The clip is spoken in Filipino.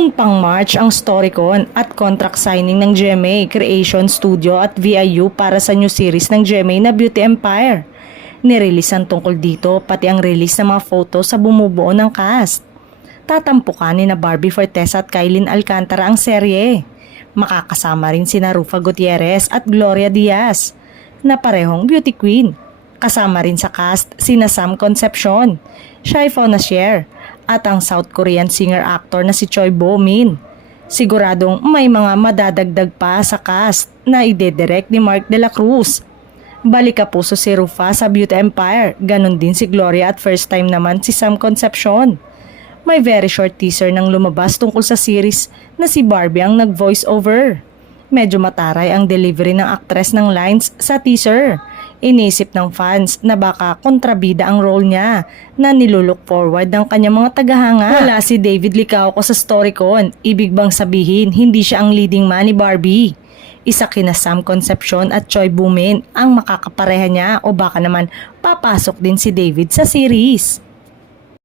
Noon pang March ang Storycon at contract signing ng GMA Creation Studio at VIU para sa new series ng GMA na Beauty Empire. Nirelisan tungkol dito pati ang release ng mga photo sa bumubuo ng cast. Tatampukan ni na Barbie Fortesa at Kylene Alcantara ang serye. Makakasama rin sina Rufa Gutierrez at Gloria Diaz na parehong beauty queen. Kasama rin sa cast sina Sam Concepcion, Shai Fonashier at ang South Korean singer-actor na si Choi Bo-min. Siguradong may mga madadagdag pa sa cast na ide-direct ni Mark De La Cruz. Balik kapuso si Rufa sa Beauty Empire, ganon din si Gloria at first time naman si Sam Concepcion. May very short teaser nang lumabas tungkol sa series na si Barbie ang nag-voice over. Medyo mataray ang delivery ng actress ng lines sa teaser. Inisip ng fans na baka kontrabida ang role niya na nilulook forward ng kanyang mga tagahanga. Wala si David Licauco sa Storycon. Ibig bang sabihin hindi siya ang leading man ni Barbie? Isa kina Sam Concepcion at Choi Bo-min ang makakapareha niya o baka naman papasok din si David sa series.